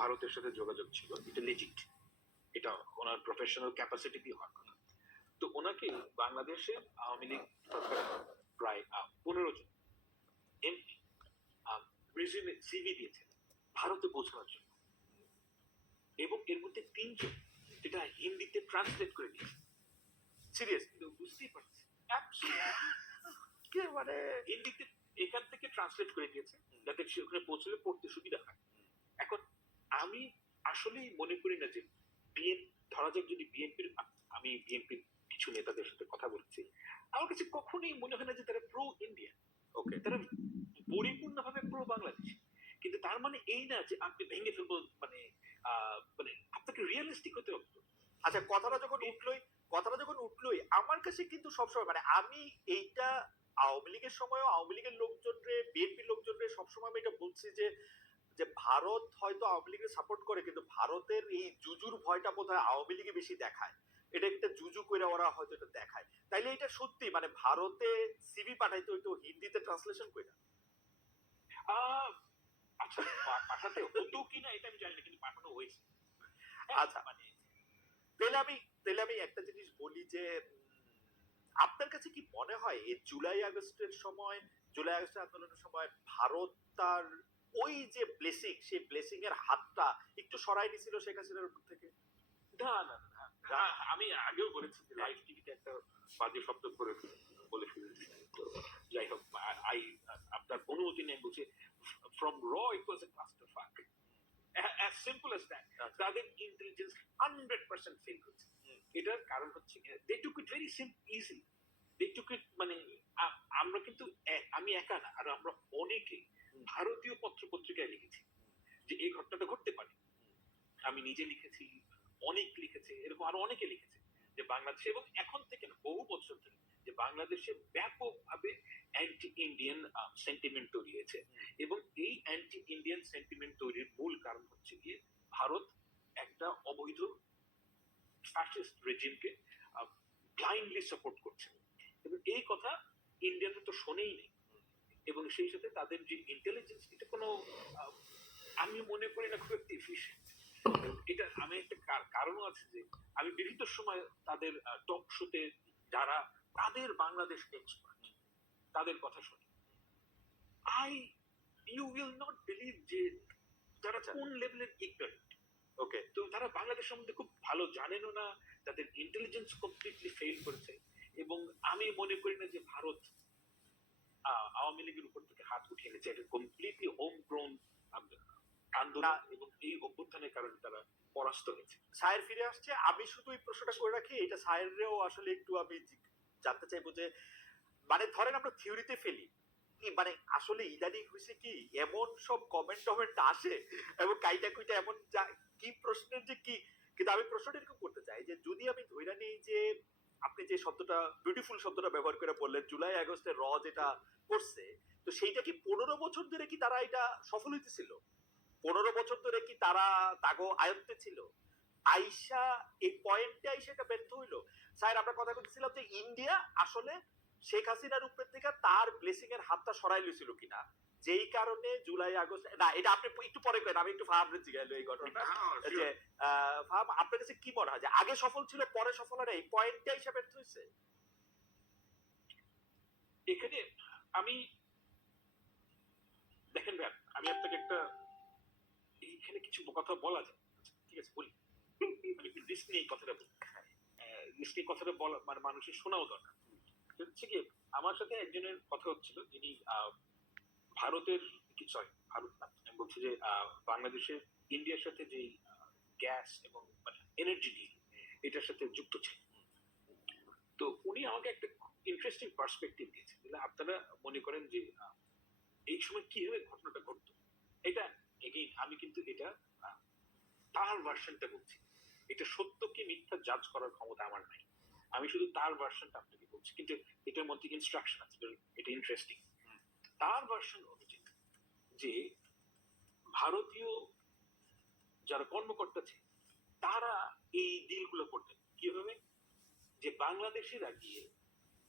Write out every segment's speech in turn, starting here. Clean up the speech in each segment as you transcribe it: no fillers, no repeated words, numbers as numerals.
ভারতের সাথে যোগাযোগ ছিল, এটা লেজিট, এটা ওনার প্রফেশনাল ক্যাপাসিটি দিয়ে হওয়ার কথা। তো ওনাকে বাংলাদেশে আওয়ামী লীগ সরকার প্রায় 15 জন এমপি রিজিউমে সিভি দিয়েছেন ভারতে পৌঁছানোর জন্য, এবং এর মধ্যে 3 জন যেটা হিন্দিতে ট্রান্সলেট করে দিয়েছে। সিরিয়াস, বুঝতেই পারছি মানে হিন্দিতে এখান থেকে ট্রান্সলেট করে দিয়েছে যাতে সেখানে পৌঁছলে পড়তে সুবিধা হয়। এখন আমি আসলেই মনে করি না যে ধরা যাক যদি বিএনপির, আমি বিএনপির কিছু নেতাদের সাথে কথা বলছি, আমার কাছে কখনোই মনে হয় না যে তারা প্রো ইন্ডিয়া। ওকে, তারা পরিপূর্ণভাবে প্রো বাংলাদেশ, কিন্তু তার মানে এই না যে আপনি ভেঙে ফেলবো, মানে মানে আপনাকে রিয়েলিস্টিক হতে হবে। আচ্ছা, কথাটা যখন উঠলোই আমার কাছে কিন্তু সবসময় মানে আমি এইটা আওয়ামী লীগের সময়ও আওয়ামী লীগের লোকজনরে বিএনপির লোকজনরে সবসময় আমি এটা বলছি যে ভারত হয়তো আওয়ামী লীগের সাপোর্ট করে, কিন্তু ভারতের এই জুজুর ভয়টা বোধহয় আওয়ামী লীগে বেশি দেখায়। এটা একটা জুজু করে ওরা হয়তো এটা দেখায়। তাইলে এটা সত্যি মানে ভারতে সিভি পাঠাইতে হইতো হিন্দিতে ট্রান্সলেশন করে? আচ্ছা, পাঠাতে হতো কিনা এটা আমি জানি না, কিন্তু পাঠানো হয়েছে। আচ্ছা, মানে তাহলে আমি একটা জিনিস বলি যে আপনার কাছে কি মনে হয় এই জুলাই আগস্টের আন্দোলনের সময় ভারত তার ওই যে ব্লেসিং, সেই ব্লেসিং এর হাতটা একটু সরাই নিছিল শেখ হাসিনার উপর থেকে? না না না, আমি আগেও বলেছি যে লাইভ টিভিতে একটা বাজে শব্দ করে বলে ফেলেছি। যাই হোক, আপনার অনুমতি নেই বলছে ফ্রম র ইট ওয়াজ এ ক্লাস্টার ফাক, as simple as that. তাদের ইন্টেলিজেন্স 100% ফেল করছে। এটার কারণ হচ্ছে they took it very easy. They took it, মানে আমরা কিন্তু আমি একা না, আর আমরা অনেকে ভারতীয় পত্র পত্রিকায় লিখেছি যে এই ঘটনাটা ঘটতে পারে। আমি নিজে লিখেছি, অনেক লিখেছে, এরকম আরো অনেকে লিখেছে যে বাংলাদেশে, এবং এখন থেকে না বহু বছর ধরে, যে বাংলাদেশে ব্যাপকভাবে অ্যান্টি ইন্ডিয়ান সেন্টিমেন্ট তৈরি হয়েছে, এবং এই অ্যান্টি ইন্ডিয়ান সেন্টিমেন্ট তৈরির মূল কারণ হচ্ছে গিয়ে ভারত একটা অবৈধ ফ্যাসিস্ট রেজিমকে ব্লাইন্ডলি সাপোর্ট করছে, এবং এই কথা ইন্ডিয়ানরা তো শোনেই নেই। এবং সেই সাথে তাদের যে ইন্টেলিজেন্স, এটা কোনো আমি মনে করি না খুব একটা এফিশিয়েন্ট। এটা আমি একটা কারণও আছে যে আমি বিভিন্ন সময় তাদের টক শোতে যারা তাদের বাংলাদেশ এক্সপার্ট তাদের কথা শুনি, ইউ উইল নট বিলিভ যে তারা কোন লেভেলের ইগনোরেন্ট। ওকে, তো তারা বাংলাদেশ সম্বন্ধে খুব ভালো জানেনও না, তাদের ইন্টেলিজেন্স কমপ্লিটলি ফেল করেছে। এবং আমি মনে করি না যে ভারত আওয়ামী লীগের উপর থেকে হাত উঠিয়ে নিয়েছে, এটা কমপ্লিটলি হোম গ্রোন আন্দোলন, এবং এই অভ্যুত্থানের কারণে তারা পরাস্ত হয়েছে। সায়ের ফিরে আসছে, আমি শুধু এই প্রশ্নটা করে রাখি, এটা সায়েরও আসলে একটু আমি জানতে চাইবো যে মানে ধরেন আমরা থিওরিতে ফেলি, মানে আসলে ইদানিং হয়েছে কি এমন সব কমেন্ট আসে এবং কাইটা কুইটা এমন কি প্রশ্নের যে কি, কিন্তু আমি প্রশ্নটা এরকম করতে চাই যে যদি আমি ধরে নিই যে আপনি যে শব্দটা বিউটিফুল শব্দটা ব্যবহার করে বললেন জুলাই আগস্টে র যেটা করছে, তো সেইটা কি 15 বছর ধরে কি তারা এটা সফল হইতেছিল? 15 বছর ধরে কি তারা তাগো আয়ত্তে ছিল? আইসা এই পয়েন্টে আইসা এটা ব্যর্থ হইলো? স্যার, আমরা কথা বলতেছিলাম যে ইন্ডিয়া আসলে শেখ হাসিনার উপর থেকে তার ব্লেসিং এর হাতটা সরাই লইছিল কিনা, যেই কারণে জুলাই আগস্ট, না এটা আপনি একটু পরে করেন, আমি একটু ফাহামরে জিগাইলো এই ঘটনাটা যে ফাহাম আপনার কাছে কি মনে হয় যে আগে সফল ছিল পরে সফল হয় এই পয়েন্টটা হিসাবে ব্যর্থ হয়েছে? এখানে আমি দেখেন ভাই, আমি আপনাকে একটা এইখানে কিছু কথা বলা যায়, ঠিক আছে বলি, আমি রিস্ক নিয়ে কথাটা বলি, রিস্ক নিয়ে কথাটা বলা মানে মানুষের শোনাও দরকার। হচ্ছে কি, আমার সাথে একজনের কথা হচ্ছিল যিনি ভারতের সরি ভারত না, আমি বলছি যে বাংলাদেশের ইন্ডিয়ার সাথে যে গ্যাস এবং মানে এনার্জি ডিল এটার সাথে যুক্ত ছিল। তো উনি আমাকে একটা ইন্টারেস্টিং পার্সপেক্টিভ দিয়েছেন, আপনারা মনে করেন যে এই সময় কিভাবে ঘটনাটা ঘটতো। এটা এগেইন আমি কিন্তু এটা তার ভার্সনটা বলছি, এটা সত্য কি মিথ্যা জাজ করার ক্ষমতা আমার নাই, আমি শুধু তার ভার্সনটা আপনাকে বলছি, কিন্তু এটার মধ্যে ইনস্ট্রাকশন আছে, এটা ইন্টারেস্টিং। তার ভার্সন অনুযায়ী যে ভারতীয় যারা কর্মকর্তা ছিল তারা এই ডিলগুলো করতেন কিভাবে, যে বাংলাদেশিরা গিয়ে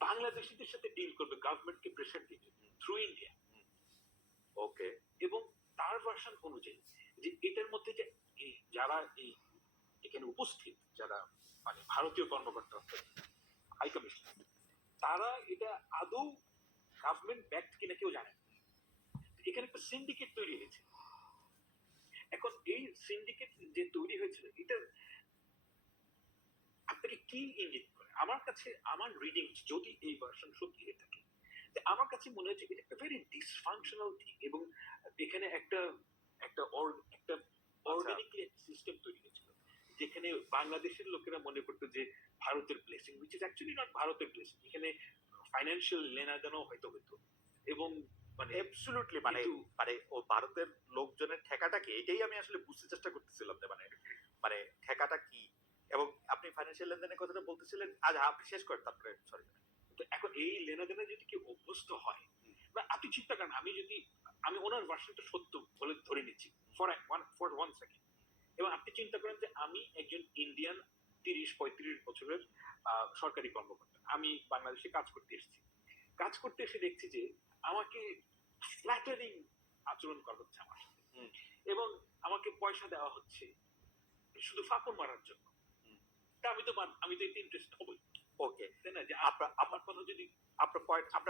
বাংলাদেশিদের সাথে ডিল করবে, গভর্নমেন্টকে প্রেসার দিবে থ্রু ইন্ডিয়া। ওকে, এবং তার ভার্সন অনুযায়ী যে এটার মধ্যে যে যারা এই এখানে উপস্থিত যারা মানে ভারতীয় কর্মকর্তা হাই কমিশনার, তারা এটা আদৌ গভর্নমেন্ট ব্যাকড কিনা কেউ জানে না। এখানে একটা সিন্ডিকেট তৈরি হয়েছে। এখন এই সিন্ডিকেট যে তৈরি হয়েছিল, এটা আপনাকে কি ইঙ্গিত করে? আমার কাছে আমার রিডিং, যদি এই ভার্সন সত্যি হয়ে থাকে, যে আমার কাছে মনে হচ্ছে এটা একটা ভেরি ডিসফাংশনাল থিং, এবং এখানে একটা একটা একটা অর্গানিকলি সিস্টেম তৈরি হয়েছিল, যেখানে বাংলাদেশের লোকেরা মনে করতো যে ভারতের blessing, which is actually not ভারতের ব্লেসিং। এখানে ফাইন্যান্সিয়াল লেনাদেনও হয়তো হতো, এবং মানে অ্যাবসলিউটলি মানে মানে ও ভারতের লোকজনের ঠেকাটা কি, এটাই আমি আসলে বুঝতে চেষ্টা করতেছিলাম যে মানে মানে ঠেকাটা কি। এবং আপনি ফাইন্যান্সিয়াল লেনদেনের কথাটা বলতেছিলেন, আপনি শেষ করেন, তারপরে সরি। তো এখন এই লেনাদেনে যদি কেউ অভ্যস্ত হয়, বা আপনি চিন্তা করেন, আমি ওনার ভার্সনটা সত্য বলে ধরে নিচ্ছি ফর ওয়ান সেকেন্ড, এবং আপনি চিন্তা করেন যে আমি একজন ইন্ডিয়ান 30-35 বছরের সরকারি কর্মকর্তা, আমি বাংলাদেশে কাজ করতে এসেছি। কাজ করতে এসে দেখছি যে আমাকে ফ্ল্যাটারিং আচরণ করা হচ্ছে আমার সাথে, এবং আমাকে পয়সা দেওয়া হচ্ছে শুধু ফাঁপড় মারার জন্য। তা আমি তো এতে ইন্টারেস্ট হবই, ওকে, তাই না? যে আমার কথা যদি আপনার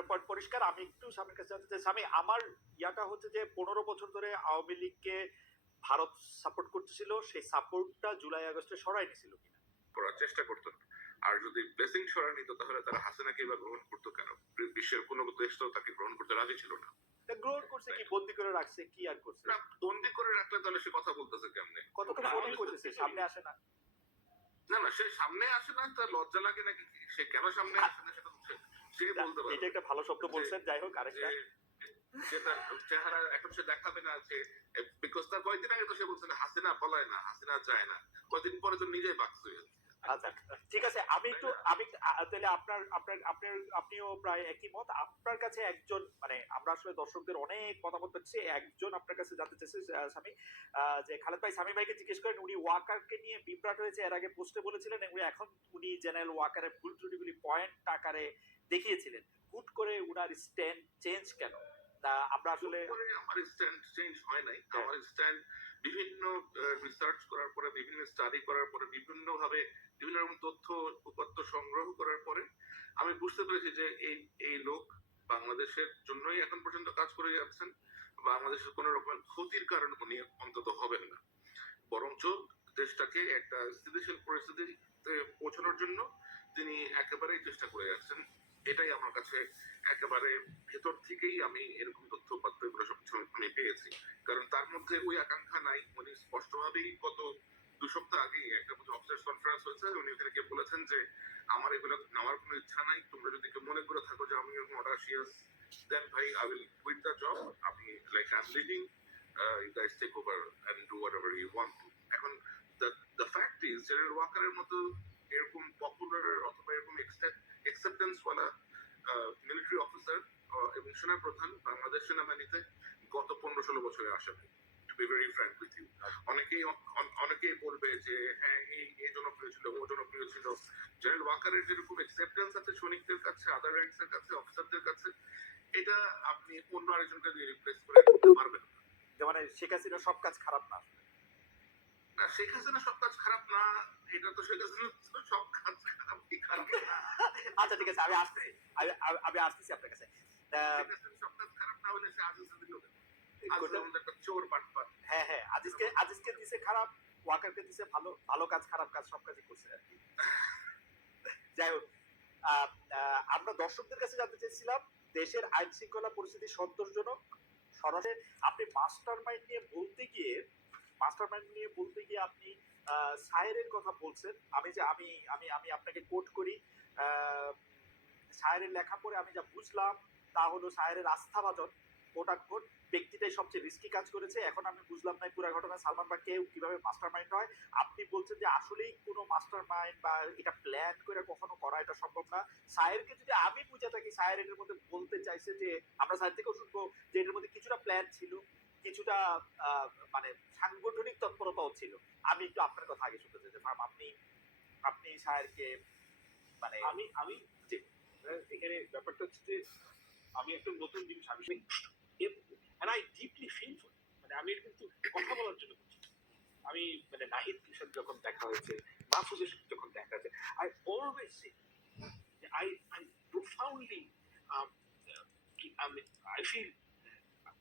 পয়েন্ট পরিষ্কার। আমি একটু স্বামীর কাছে জানতে চাই, স্বামী আমার ইয়াটা হচ্ছে যে 15 বছর ধরে আওয়ামী লীগকে ভারত সাপোর্ট করতেছিল, সেই সাপোর্টটা জুলাই আগস্টে সরাই নিছিল কিনা করার চেষ্টা করতো। আর যদি ব্লেসিং সরা নিত, তাহলে তারা হাসিনাকে এবার গ্রহণ করতো কেন? বিশ্বের কোনো দেশ তো তাকে গ্রহণ করতে রাজি ছিল না। গ্রহণ করছে কি, বন্দি করে রাখছে, কি আর করছে? না, বন্দি করে রাখলে তাহলে সে কথা বলতেছে কেমনে? কতক্ষণ ফোনে করতেছে, সামনে আসে না? না না, সে সামনে আসে না, তার লজ্জা লাগে নাকি? সে কেন সামনে আসে না সেটা সে বলতে পারে। এটা একটা ভালো শব্দ বলছেন, যাই হোক। আরেকটা যে তার চেহারা এখন সে দেখাবে না, যে বিকজ তার কয়েকদিন আগে তো সে বলছে হাসিনা পলায় না, হাসিনা যায় না, কয়েকদিন পরে তো নিজেই বাক্স হয়ে যাচ্ছে। আচ্ছা ঠিক আছে, আমি তাহলে আপনিও প্রায় একই মত। আপনার কাছে একজন, মানে আমরা আসলে দর্শকদের অনেক মতামত পাচ্ছি, একজন আপনার কাছে জানতে চাইছে স্বামী, যে খালেদ ভাই সামি ভাইকে জিজ্ঞেস করেন, উনি ওয়াকারকে নিয়ে বিভ্রাট হয়েছে, এর আগে পোস্টে বলেছিলেন, এবং এখন উনি জেনারেল ওয়াকারের ভুল ত্রুটিগুলি পয়েন্ট আকারে দেখিয়েছিলেন, হুট করে উনার স্ট্যান্ড চেঞ্জ কেন? তা আমরা আসলে আমার স্ট্যান্ড চেঞ্জ হয় নাই। আমার স্ট্যান্ড বিভিন্ন রিসার্চ করার পরে, বিভিন্ন স্টাডি করার পরে, বিভিন্ন ভাবে বিভিন্ন রকম তথ্য উপাত্ত সংগ্রহ করার পরে আমি বুঝতে পেরেছি যে এই লোক বাংলাদেশের জন্যই এখন পর্যন্ত কাজ করে যাচ্ছেন। বাংলাদেশের কোন রকমের ক্ষতির কারণ উনি অন্তত হবেন না, বরঞ্চ দেশটাকে একটা স্থিতিশীল পরিস্থিতিতে পৌঁছানোর জন্য তিনি একেবারেই চেষ্টা করে যাচ্ছেন। এটাই আমার কাছে একেবারে ভেতর থেকেই আমি এরকম তথ্য পাত্র এগুলো সবকিছু আমি পেয়েছি। কারণ তার মধ্যে ওই আকাঙ্ক্ষা নাই। উনি স্পষ্টভাবেই গত 2 সপ্তাহ আগে একটা অফিসার্স কনফারেন্স হয়েছে, উনি ওখানে গিয়ে বলেছেন যে আমার এগুলো নেওয়ার কোনো ইচ্ছা নাই, তোমরা যদি কেউ মনে করে থাকো যে আমি এরকম অডাসিয়াস, দেন ভাই I will quit the job, আমি like I am leaving, you guys take over and do whatever you want to. এখন দ্য ফ্যাক্ট ইজ জেনারেল ওয়াকারের মতো এরকম পপুলার অথবা এরকম অ্যাকসেপ্টেন্স ওয়ালা মিলিটারি অফিসার এবং সেনাপ্রধান বাংলাদেশ সেনাবাহিনীতে গত 15-16 বছরে আসে নাই। To be very frank with you, অনেকেই বলবে যে হ্যাঁ এই জনপ্রিয় ছিল, ও জনপ্রিয় ছিল। জেনারেল ওয়াকারের যেরকম অ্যাকসেপ্টেন্স আছে সৈনিকদের কাছে, আদার র্যাঙ্কস এর কাছে, অফিসারদের কাছে, এটা আপনি অন্য আরেকজনকে দিয়ে রিপ্লেস করে করতে পারবেন না। মানে শেখ হাসিনা সব কাজ খারাপ না? না, শেখ হাসিনা সব কাজ খারাপ না, এটা তো শেখ হাসিনা সব কাজ খারাপ কি খারাপ। আচ্ছা ঠিক আছে, আমি আসতেছি আপনার কাছে। সব কাজ খারাপ না হলে সে আজিজ দিল একটা চোর বাটপার। হ্যাঁ হ্যাঁ, আজিজকে দিছে খারাপ, ওয়াকারকে দিছে ভালো, ভালো কাজ খারাপ কাজ সব কাজই করছে আর কি। যাই হোক, আমরা দর্শকদের কাছে জানতে চাইছিলাম, দেশের আইন শৃঙ্খলা পরিস্থিতি সন্তোষজনক। সরাসরি আপনি মাস্টারমাইন্ড নিয়ে বলতে গিয়ে আপনি সায়েরের কথা বলছেন। আমি আপনাকে কোট করি, সায়েরের লেখা পড়ে আমি যা বুঝলাম তা হলো সায়েরের আস্থাভাজন কোট আনকোট ব্যক্তিটাই সবচেয়ে রিস্কি কাজ করেছে। এখন আমি বুঝলাম না পুরো ঘটনা, সালমান বা কেউ কিভাবে মাস্টারমাইন্ড হয়। আপনি বলছেন যে আসলেই কোনো মাস্টারমাইন্ড বা এটা প্ল্যান করে কখনো করা এটা সম্ভব না। সায়েরকে যদি আমি বুঝে থাকি, সায়ের এর মধ্যে বলতে চাইছে যে আমরা সায়ের থেকেও শুনবো যে এর মধ্যে কিছুটা প্ল্যান ছিল, কিছুটা মানে সাংগঠনিক তৎপরতাও ছিল। আমি একটু আপনার কথা আগে শুনতে চাই যে আপনি সায়েরকে মানে আমি যে এখানে ব্যাপারটা হচ্ছে যে আমি একটা নতুন জিনিস আবিষ্কার, and I deeply feel for it. মানে আমি কিন্তু কথা বলার জন্য করছি, আমি আমি মানে নাহিদের সাথে যখন দেখা হয়েছে, মাহফুজের সাথে যখন দেখা হয়েছে, I always say I profoundly I feel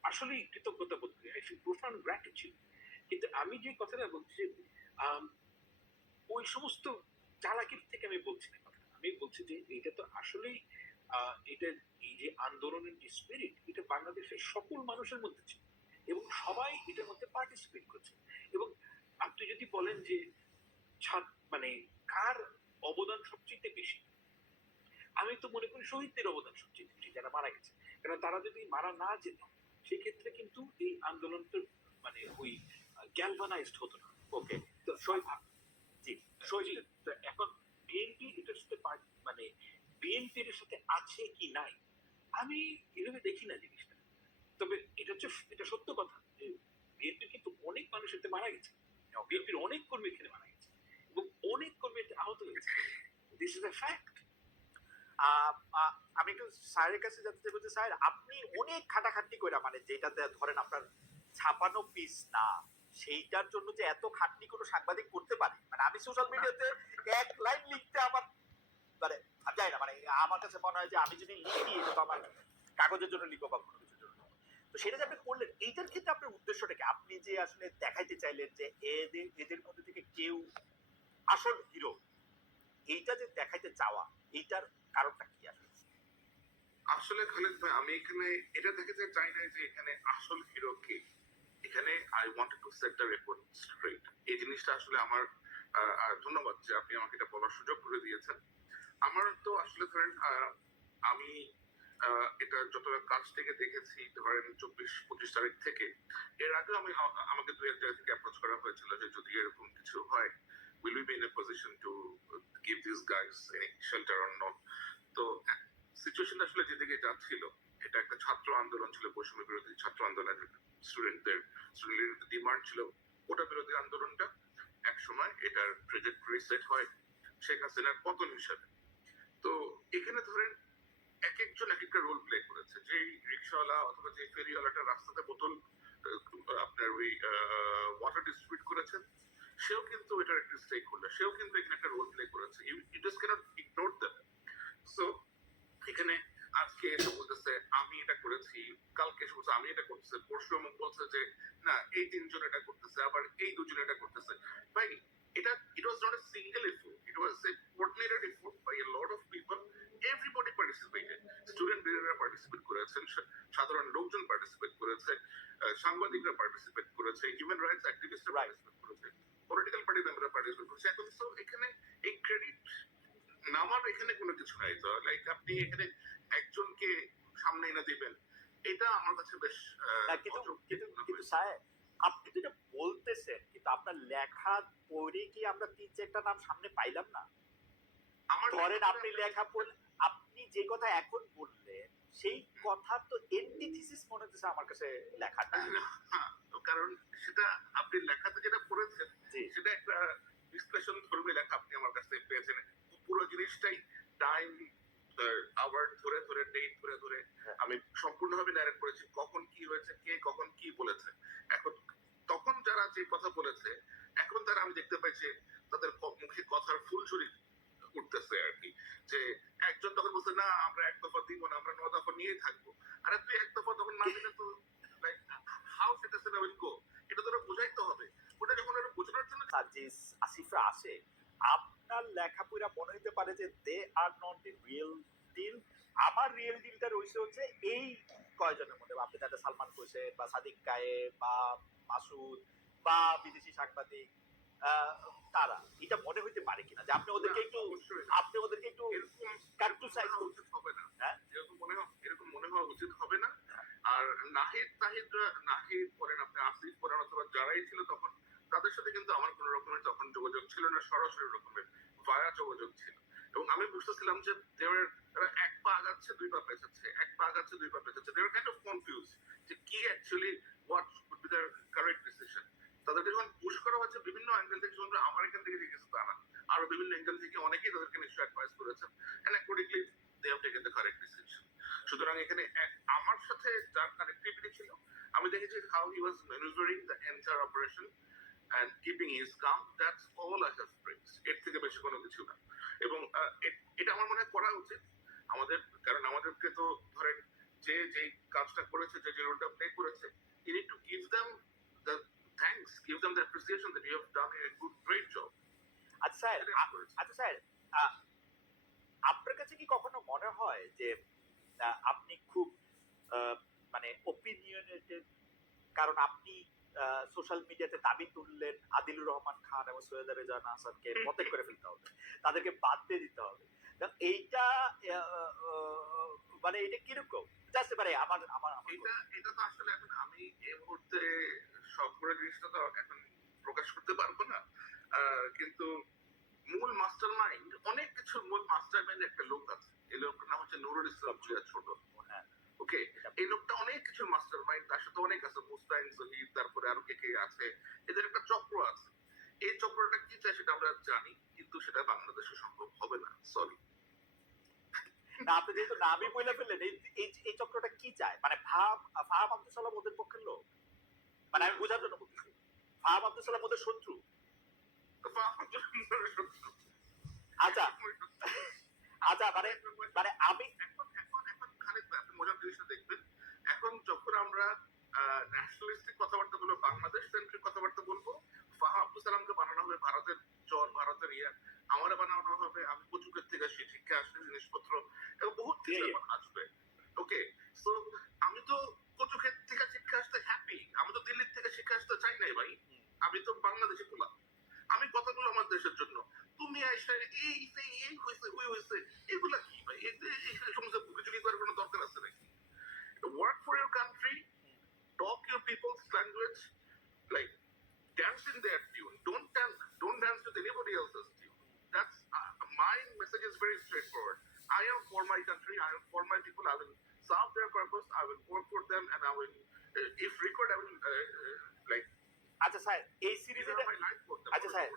আসলেই কৃতজ্ঞতা বোধ করি, আই ফিল প্রোফাউন্ড গ্র্যাটিটিউড। কিন্তু আমি যে কথাটা বলছি, আম, ওই সমস্ত চালাকির থেকে আমি বলছি না কথা, আমি বলছি যে এটা তো আসলেই এটা এই যে আন্দোলনের যে স্পিরিট, এটা বাংলাদেশের সকল মানুষের মধ্যে ছিল এবং সবাই এটার মধ্যে পার্টিসিপেট করছে। এবং আপনি যদি বলেন যে মানে কার অবদান সবচেয়ে বেশি, আমি তো মনে করি শহীদদের অবদান সবচেয়ে বেশি, যারা মারা গেছে। কারণ তারা যদি মারা না যেত, সেক্ষেত্রে কিন্তু এই আন্দোলনটা মানে ওই গ্যালভানাইজড হতো না। ওকে, তো শহীদ জি শহীদ তো এখন বিএনপি এটার সাথে মানে বিএনপির সাথে আছে কি নাই, আমি এভাবে দেখি না জিনিসটা। তবে এটা হচ্ছে, এটা সত্য কথা যে বিএনপির কিন্তু অনেক মানুষ এতে মারা গেছে, বিএনপির অনেক কর্মী এখানে মারা গেছে এবং অনেক কর্মী এতে আহত হয়েছে। This is a fact. আমি একটু স্যারের কাছে জানতে চাইবো যে স্যার, আপনি অনেক খাটাখাটনি কইরা মানে যেটাতে ধরেন আপনার ছাপানো পিস না, সেইটার জন্য যে এত খাটনি কোনো সাংবাদিক করতে পারে? মানে আমি সোশ্যাল মিডিয়াতে এক লাইন লিখতে আমার মানে আমি জানি না, মানে আমার কাছে মনে হয় যে আমি যদি লিখি এটা তো আমার কাগজের জন্য লিখবো বা কোনো কিছুর জন্য লিখবো। তো সেটা যে আপনি করলেন, এইটার ক্ষেত্রে আপনার উদ্দেশ্যটা কি? আপনি যে আসলে দেখাইতে চাইলেন যে এদের মধ্যে থেকে কেউ আসল হিরো, এইটা যে দেখাইতে চাওয়া, এইটার কারণটা কি আসলে? আসলে খালেদ ভাই, আমি এখানে এটা দেখাতে চাই না যে এখানে আসল হিরো কে। এখানে I wanted to set the record straight. এই জিনিসটা আসলে আমার ধন্যবাদ যে আপনি আমাকে এটা বলার সুযোগ করে দিয়েছেন। আমার তো আসলে ধরেন আমি এটা যতটা কাছ থেকে দেখেছি, ধরেন 24-25 তারিখ থেকে, এর আগে আমি আমাকে দু এক জায়গা থেকে অ্যাপ্রোচ করা হয়েছিল যে যদি এরকম কিছু হয়, will we be in a position to give these guys any shelter or not? তো সিচুয়েশন আসলে যেদিকে যাচ্ছিল, এটা একটা ছাত্র আন্দোলন ছিল, বৈষম্য বিরোধী ছাত্র আন্দোলন, স্টুডেন্টদের ডিমান্ড ছিল কোটা বিরোধী আন্দোলনটা এক সময় এটার ট্রেজেক্টরি সেট হয় শেখ হাসিনার পতন হিসাবে। তো এখানে ধরেন এক একজন এক একটা রোল প্লে করেছে। যে রিক্সাওয়ালা অথবা যে ফেরিওয়ালাটা রাস্তাতে বোতল আপনার ওই ওয়াটার ডিস্ট্রিবিউট করেছেন, সেও কিন্তু এটার একটা স্টেক হোল্ডার, সেও কিন্তু এখানে একটা রোল প্লে করেছে। You just can't ignore them. So এখানে আজকে এসে বলতেছে আমি এটা করেছি, কালকে এসে বলছে আমি এটা করতেছে, পরশু অমুক বলছে যে না এই তিনজন এটা করতেছে, আবার এই দুজন এটা করতেছে। ভাই, এটা it was not a single effort, it was a coordinated effort by a lot of people. Everybody participated. Student লিডাররা পার্টিসিপেট করেছেন, সাধারণ লোকজন পার্টিসিপেট করেছে, সাংবাদিকরা পার্টিসিপেট করেছে, হিউম্যান রাইটস অ্যাক্টিভিস্টরা পার্টিসিপেট করেছে, পলিটিক্যাল পার্টি মেম্বাররা পার্টিসিপেট করেছে। এখন তো এখানে এই ক্রেডিট নামার এখানে কোনো কিছু নাই। তো লাইক আপনি এখানে একজনকে সামনে এনে দিবেন, এটা আমার কাছে বেশ কিন্তু স্যার, আপনি তো এটা বলতেছেন, কিন্তু আপনার লেখা পড়ে কি আমরা 3-4টা নাম সামনে পাইলাম না? আমার ধরেন আপনি লেখা পড়লে, আপনি যে কথা এখন বললেন সেই কথা তো এন্টিথিসিস মনে হচ্ছে আমার কাছে লেখাটা। কারণ সেটা আপনি লেখাতে যেটা পড়েছেন সেটা একটা বিশ্লেষণ ধর্মী লেখা আপনি আমার কাছ থেকে পেয়েছেন। পুরো জিনিসটাই টাইম আওয়ার ধরে ধরে, ডেট ধরে ধরে আমি সম্পূর্ণভাবে ন্যারেট করেছি, কখন কি হয়েছে, কে কখন কি বলেছে। এখন তখন যারা যে কথা বলেছে, এখন তারা আমি দেখতে পাইছি তাদের মুখে কথার ফুলঝুরি উঠতেছে আর কি। যে একজন তখন বলছে না আমরা এক দফা দিব না, আমরা 9 দফা নিয়েই থাকবো। আরে তুই এক দফা তখন না দিলে তো হাউ সিটিজেন উইল গো, এটা তো বুঝাইতে হবে। ওটা যখন ওরা বোঝানোর জন্য সাজিস আসিফরা আসে, আপনার লেখাপড়া মনে হতে পারে যে they are not the real deal. আমার রিয়েল ডিলটা রয়েছে হচ্ছে এই কয়জনের মধ্যে, আপনি যাদের সালমান হোসেন বা সাদিক কায়ে বা মাসুদ বা বিদেশি সাংবাদিক, তারা এটা মনে হইতে পারে কিনা যে আপনি ওদেরকে একটু এরকম কার্টুসাইজ উচিত হবে না। হ্যাঁ, এরকম মনে হওয়া উচিত হবে না। আর নাহিদ বলেন, আপনি আসিফ বলেন, অথবা যারাই ছিল তখন, তাদের সাথে কিন্তু আমার কোনো রকমের তখন যোগাযোগ ছিল না, সরাসরি রকমের ভায়া যোগাযোগ ছিল। এবং আমি বুঝতেছিলাম যে তারা এক পা আগাচ্ছে দুই পা পেছাচ্ছে, এক পা আগাচ্ছে দুই পা পেছাচ্ছে। They are kind of confuse যে কি actually what would be their correct decision. তাদেরকে যখন পুশ করা হচ্ছে বিভিন্ন অ্যাঙ্গেল থেকে, শুধু আমার এখান থেকে দেখেছি তা না, আরো বিভিন্ন অ্যাঙ্গেল থেকে অনেকেই তাদেরকে নিশ্চয়ই অ্যাডভাইস করেছেন, and accordingly they have taken the correct decision. সুতরাং এখানে আমার সাথে যার কানেক্টিভিটি ছিল, আমি দেখেছি how he was managing the entire operation. and keeping his calm, that's all I have praised. এর থেকে বেশি কোনো কিছু না। এবং এটা আমার মনে হয় করা উচিত আমাদের, কারণ আমাদেরকে তো ধরেন যে যেই কাজটা করেছে, যে রোলটা প্লে করেছে, you need to give them the thanks, give them the appreciation that you have done a good, great job. আচ্ছা স্যার, আচ্ছা স্যার, আপনার কাছে কি কখনো মনে হয় যে আপনি খুব মানে ওপিনিয়নেটেড, কারণ আপনি সোশ্যাল মিডিয়াতে দাবি তুললেন আদিলুর রহমান খান এবং সৈয়দা রেজওয়ান হাসানকে পদত্যাগ করে ফেলতে হবে, তাদেরকে বাদ দিয়ে দিতে হবে, এইটা মানে এটা কিরকম? জাস্ট মানে আমার আমার এটা তো আসলে এখন আমি এই মুহূর্তে সবগুলো জিনিসটা তো এখন প্রকাশ করতে পারবো না, কিন্তু মূল মাস্টার মাইন্ড, অনেক কিছুর মূল মাস্টার মাইন্ড একটা লোক আছে, এই লোকটার নাম হচ্ছে নুরুল ইসলাম ভূঁইয়া ছোট। ওকে, এই লোকটা অনেক কিছুর মাস্টার মাইন্ড, তার সাথে অনেক আছে, মুস্তাইন জহির, তারপরে আরো কে আছে, এদের একটা চক্র আছে। এই চক্রটা কি চায় সেটা আমরা জানি, কিন্তু সেটা বাংলাদেশে সম্ভব হবে না, সরি। না, আপনি যেহেতু নামই বলে ফেললেন, এই চক্রটা কি চায়? মানে ফাহাম আব্দুল সালাম ওদের পক্ষের লোক, মানে আমি বোঝার জন্য বলছি, ফাহাম আব্দুল সালাম ওদের শত্রু। আচ্ছা আচ্ছা, মানে মানে আমি এখন খালিদ ভাই, আপনি মজার জিনিসটা দেখবেন, এখন যখন আমরা ন্যাশনালিস্টিক কথাবার্তা বলবো, বাংলাদেশ সেন্ট্রিক কথাবার্তা বলবো, ফাহাম আব্দুল সালামকে বানানো হবে ভারতের চর, ভারতের আমারে বানানো হবে আমি কচুকের থেকে শিক্ষা আসলে জিনিসপত্র, এবং বহুত কিছু এখন আসবে। ওকে, সো আমি তো কচুকের থেকে শিক্ষা আসতে হ্যাপি, আমি তো দিল্লির থেকে শিক্ষা আসতে চাই নাই ভাই, আমি তো বাংলাদেশে খোলা, আমি কথাগুলো আমার দেশের জন্য। তুমি এসে এই হয়েছে ওই হয়েছে, এগুলা কি ভাই? এই সমস্ত বুকিচুকি করার কোনো দরকার আছে নাকি? Work for your country, talk your people's language, like dance in their tune. Don't dance with anybody else's tune. That's my message is very straightforward. I am for my country. I am for my people. I will serve their purpose. I will work for them, and I will, if required, I will like. আচ্ছা sir, এই সিরিজে my life for them. আচ্ছা sir,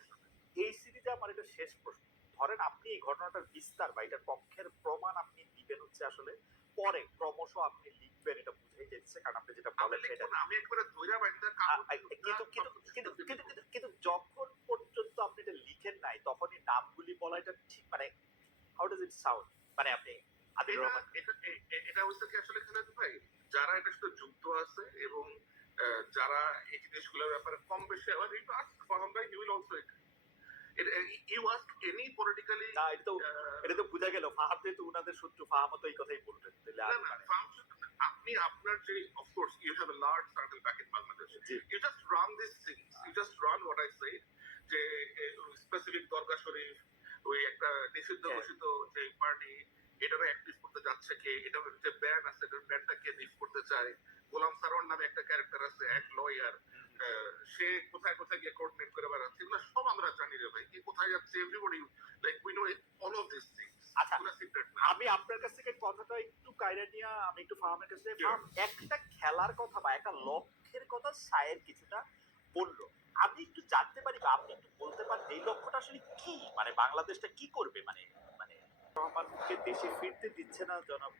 এই সিরিজে আমার এটা শেষ প্রশ্ন। ধরেন আপনি এই ঘটনাটার বিস্তার বা এটার পক্ষের প্রমাণ আপনি দিবেন হচ্ছে আসলে পরে, ক্রমশ আপনি লিখবেন, এটা বুঝাই যাচ্ছে, কারণ আপনি যেটা বলেন সেটা। আমি একবারে ধইরা বাইন্দা কিন্তু যখন পর্যন্ত আপনি এটা লিখেন নাই, তখনই নামগুলি বলা এটা ঠিক, মানে হাউ ডাজ ইট সাউন্ড? মানে আপনি আদিলুর রহমান, এটা হচ্ছে কি আসলে খালেদ ভাই, যারা এটার সাথে যুক্ত আছে এবং যারা এই জিনিসগুলোর ব্যাপারে কম বেশি, ফাহাম ভাই, you will also you ask any politically, না, এটা তো বোঝা গেল ফাহাম যেহেতু উনাদের শত্রু, ফাহামও তো এই কথাই বলবেন। আপনি আপনার যে, of course you have a large circle back in Bangladesh, you just run these things, you just run what I say, যে স্পেসিফিক দরগা শরীফ, ওই একটা নিষিদ্ধ ঘোষিত যে পার্টি, এটারে অ্যাক্টিভ করতে যাচ্ছে কে, এটা যে ব্যান আছে, এটার ব্যানটা কে লিফট করতে চায়, গোলাম সারোয়ার নামে একটা ক্যারেক্টার আছে, এক লয়ার, সে কোথায় কোথায় গিয়ে কোঅর্ডিনেট করে বেড়াচ্ছে, এগুলো সব আমরা জানি রে ভাই, কি কোথায় যাচ্ছে, everybody like we know all of this things. আচ্ছা, আমি আপনার কাছ থেকে কথাটা একটু কাইরা নিয়ে আমি একটু ফাহামের কাছে, একটা খেলার কথা বা একটা লক্ষ্যের কথা সায়ের কিছুটা বললো, আমি একটু জানতে পারি বা আপনি একটু বলতে পারেন এই লক্ষ্যটা আসলে কি? মানে বাংলাদেশটা কি করবে? মানে মানে রহমানকে দেশে ফিরতে দিচ্ছে না জনাব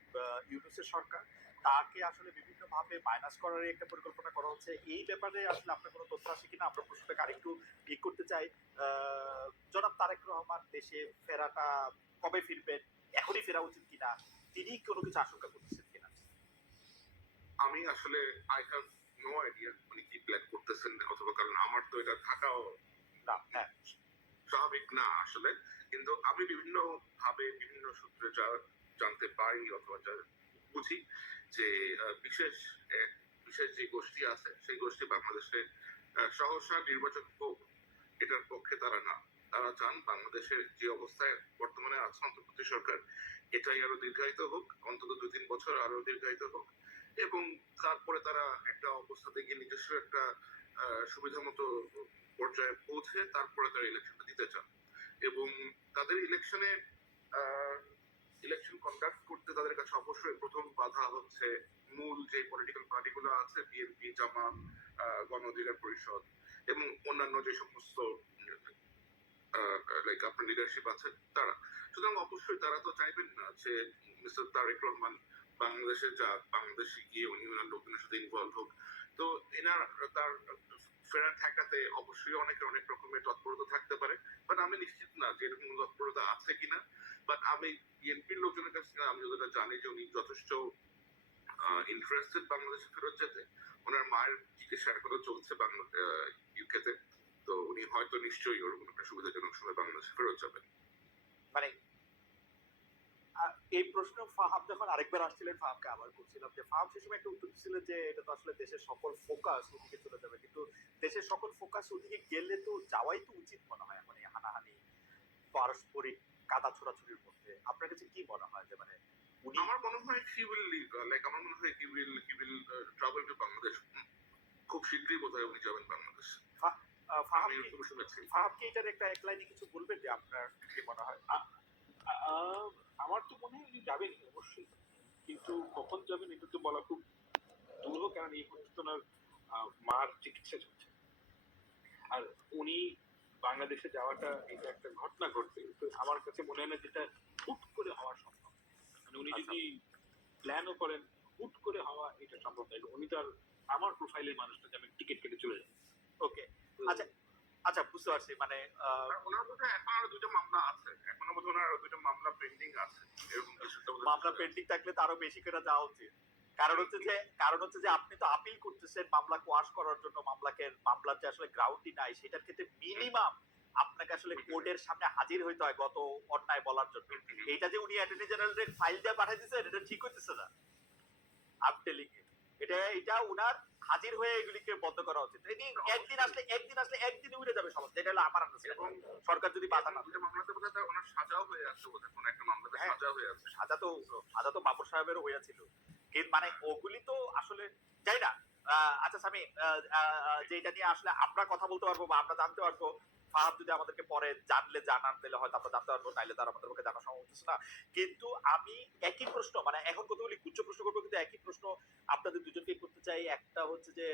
ইউনূসের সরকার, তাকে আসলে বিভিন্ন ভাবে মাইনাস করার একটা পরিকল্পনা করা হচ্ছে। এই ব্যাপারে আসলে আপনার কোনো তথ্য আছে কিনা? আমরা প্রশ্নটাকে আরেকটু করতে চাই। জনাব তারেক রহমান দেশে ফেরাটা কবে ফিরবেন, এখনই ফেরা উচিত কিনা, তিনি কোনো কিছু আশঙ্কা করতেছেন কিনা? আমি আসলে আই হ্যাভ নো আইডিয়া উনি কি প্ল্যান করতেছেন, অথবা কারণ আমার তো এটা থাকাও না স্বাভাবিক না আসলে, কিন্তু আমি বিভিন্ন ভাবে বিভিন্ন সূত্রে যা জানতে পারি অথবা যা বুঝি, যে বিশেষ যে গোষ্ঠী আছে, সেই গোষ্ঠী বাংলাদেশে সহসা নির্বাচন হোক এটার পক্ষে তারা না, তারা চান বাংলাদেশের যে অবস্থায় বর্তমানে আছে অন্তর্বর্তী সরকার, এটাই আরো দীর্ঘায়িত হোক, অন্তত 2-3 বছর আরো দীর্ঘায়িত হোক, এবং তারপরে তারা একটা অবস্থাতে গিয়ে নিজস্ব একটা সুবিধা মতো পর্যায়ে পৌঁছে তারপরে তারা ইলেকশনটা দিতে চান, এবং তাদের ইলেকশন কন্ডাক্ট করতে তাদের কাছে অবশ্যই প্রথম বাধা হচ্ছে মূল যে পলিটিক্যাল পার্টিগুলো আছে, বিএনপি, জামাত, গণ অধিকার পরিষদ এবং অন্যান্য যে সমস্ত লাইক আপনার লিডারশিপ আছে তারা। সুতরাং অবশ্যই তারা তো চাইবেন না যে মিস্টার তারেক রহমান বাংলাদেশে যাক, বাংলাদেশে গিয়ে উনি ওনার লোকজনের সাথে ইনভলভ হোক। তো তার ফেরা ঠেকাতে অবশ্যই অনেকের অনেক রকমের তৎপরতা থাকতে পারে, বাট আমি নিশ্চিত না যে এরকম কোনো তৎপরতা আছে কিনা। বাট আমি বিএনপির লোকজনের কাছ থেকে আমি যতটা জানি যে উনি যথেষ্ট ইন্টারেস্টেড বাংলাদেশে ফেরত যেতে। ওনার মায়ের চিকিৎসার কথা চলছে ইউকেতে, তো উনি হয়তো নিশ্চয়ই ওরকম একটা সুবিধাজনক সময় বাংলাদেশে ফেরত যাবেন। মানে এই প্রশ্ন ফাহাম যখন আরেকবার আসছিলেন, ফাহামকে আবার করছিলাম যে ফাহাম সে সময় একটা উত্তর দিচ্ছিলেন যে এটা তো আসলে দেশের সকল ফোকাস ওদিকে চলে যাবে, কিন্তু দেশের সকল ফোকাস ওদিকে গেলে তো যাওয়াই তো উচিত মনে হয় এখন এই হানাহানি পারস্পরিক কাদা ছোড়াছুড়ির মধ্যে। আপনার কাছে কি মনে হয় যে মানে উনি আমার মনে হয় he will leave, like আমার মনে হয় he will travel to Bangladesh খুব শীঘ্রই বোধহয় উনি যাবেন বাংলাদেশ। ফাহাম আমি এরকম শুনেছি। ফাহাম কি এটার একটা এক লাইনে কিছু বলবেন যে আপনার কি মনে হয়? আমার তো মনে হয় উনি যাবেন অবশ্যই, কিন্তু কখন যাবেন এটা তো বলা খুব দুরূহ, কারণ এই মুহূর্তে তো ওনার মার চিকিৎসা চলছে। আর উনি বাংলাদেশে যাওয়াটা এটা একটা ঘটনা ঘটবে, তো আমার কাছে মনে হয় না যেটা হুট করে হওয়া সম্ভব। মানে উনি যদি প্ল্যানও করেন, হুট করে হওয়া এটা সম্ভব নয়। উনি তো আর আমার প্রোফাইলের মানুষটা যে আমি টিকিট কেটে চলে যাবো। ওকে, আচ্ছা আচ্ছা, বুঝতে পারছি। মানে আর ওনার বোধহয় এখন আরো 2টা মামলা আছে, এখনো বোধহয় ওনার আরো 2টা মামলা পেন্ডিং আছে, এরকম কিছু একটা বোধহয় মামলা পেন্ডিং থাকলে তো আরো বেশি করে যাওয়া উচিত। কারণ হচ্ছে যে আপনি তো আপিল করতেছেন মামলা কোয়াশ করার জন্য, মামলার যে আসলে গ্রাউন্ডই নাই সেটার ক্ষেত্রে মিনিমাম আপনাকে আসলে কোর্টের সামনে হাজির হইতে হয় গত অন্যায় বলার জন্য। এইটা যে উনি অ্যাটর্নি জেনারেলের ফাইল দিয়ে পাঠিয়ে দিয়েছেন এটা ঠিক হইতেছে না। আমি টেলিং ইউ, এটা উনার হাজির হয়ে এগুলিকে বন্ধ করা উচিত। একদিন আসলে একদিনে উড়ে যাবে সমস্যা। এটা হলো আমার আন্ডারস্ট্যান্ডিং। সরকার যদি বাধা না দেয়। দুটো মামলাতে বোধহয় তার ওনার সাজাও হয়ে আছে, বোধহয় কোনো একটা মামলাতে হ্যাঁ। সাজা হয়ে আছে। সাজা তো বাবর সাহেবেরও হয়েছিল, কিন্তু মানে ওগুলি তো আসলে যাই না। আচ্ছা সামি, যেটা নিয়ে আসলে আমরা কথা বলতে পারবো বা আমরা জানতে পারবো, ফাহাদ যদি আমাদেরকে পরে জানান তাহলে হয়তো আমরা জানতে পারবো, নাইলে তার আমাদের পক্ষে জানা সম্ভব হচ্ছে না। কিন্তু আমি একই প্রশ্ন, মানে এখন কতগুলি গুচ্ছ প্রশ্ন করবো, কিন্তু একই প্রশ্ন আপনাদের দুজনকে করতে চাই। একটা হচ্ছে যে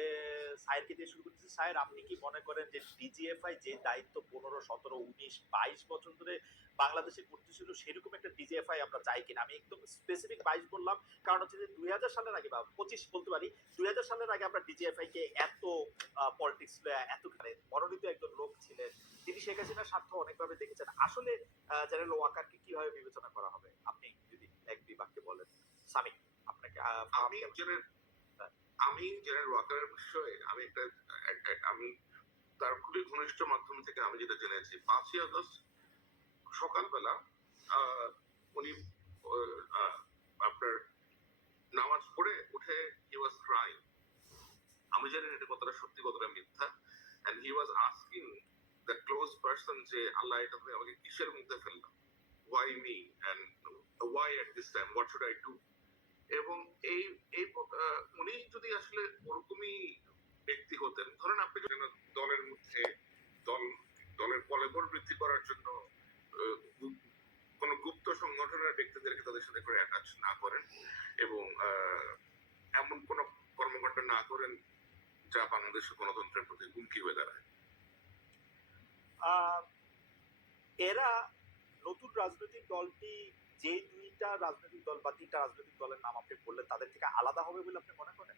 সায়েরকে দিয়ে শুরু করতেছি। সায়ের, আপনি কি মনে করেন যে ডিজিএফআই যে দায়িত্ব 15, 17, 19, 22 বছর ধরে বাংলাদেশে করতেছিল সেরকম একটা ডিজিএফআই আমরা চাই কিনা? আমি একদম স্পেসিফিক 22 বললাম কারণ হচ্ছে যে 2000 সালের আগে বা 25 বলতে পারি, 2000 সালের আগে আমরা ডিজিএফআই কে এত পলিটিক্স এত মনোনীত একজন লোক ছিলেন, তিনি শেখ হাসিনার স্বার্থ অনেকভাবে দেখেছেন। আসলে জেনারেল ওয়াকারকে কিভাবে বিবেচনা করা হবে আপনি যদি এক দুই বাক্যে বলেন। সামি, আপনাকে আমি জেনারেল ওয়াকারের বিষয়ে আমি তার খুবই ঘনিষ্ঠ মাধ্যম থেকে আমি যেটা জেনেছি, 5ই আগস্ট সকালবেলা উনি আপনার নামাজ পড়ে উঠে হি ওয়াজ ক্রাইং। আমি জানি না এটা কতটা সত্যি কতটা মিথ্যা, and he was asking the close person যে আল্লাহ এটা তুমি আমাকে কিসের মধ্যে ফেললাম, why me and why at this time, what should I do. এবং এই এই উনি যদি আসলে ওরকমই ব্যক্তি হতেন, ধরেন আপনি যদি দলের মধ্যে দলের কলেবর বৃদ্ধি করার জন্য কোন গুপ্ত সংগঠনের ব্যক্তিদেরকে তাদের সাথে করে অ্যাটাচ না করেন এবং এমন কোন কর্মকাণ্ড না করেন যা বাংলাদেশের গণতন্ত্রের প্রতি হুমকি হয়ে দাঁড়ায়। এরা নতুন রাজনৈতিক দলটি যে দুইটা রাজনৈতিক দল বা তিনটা রাজনৈতিক দলের নাম আপনি বললেন তাদের থেকে আলাদা হবে বলে আপনি মনে করেন?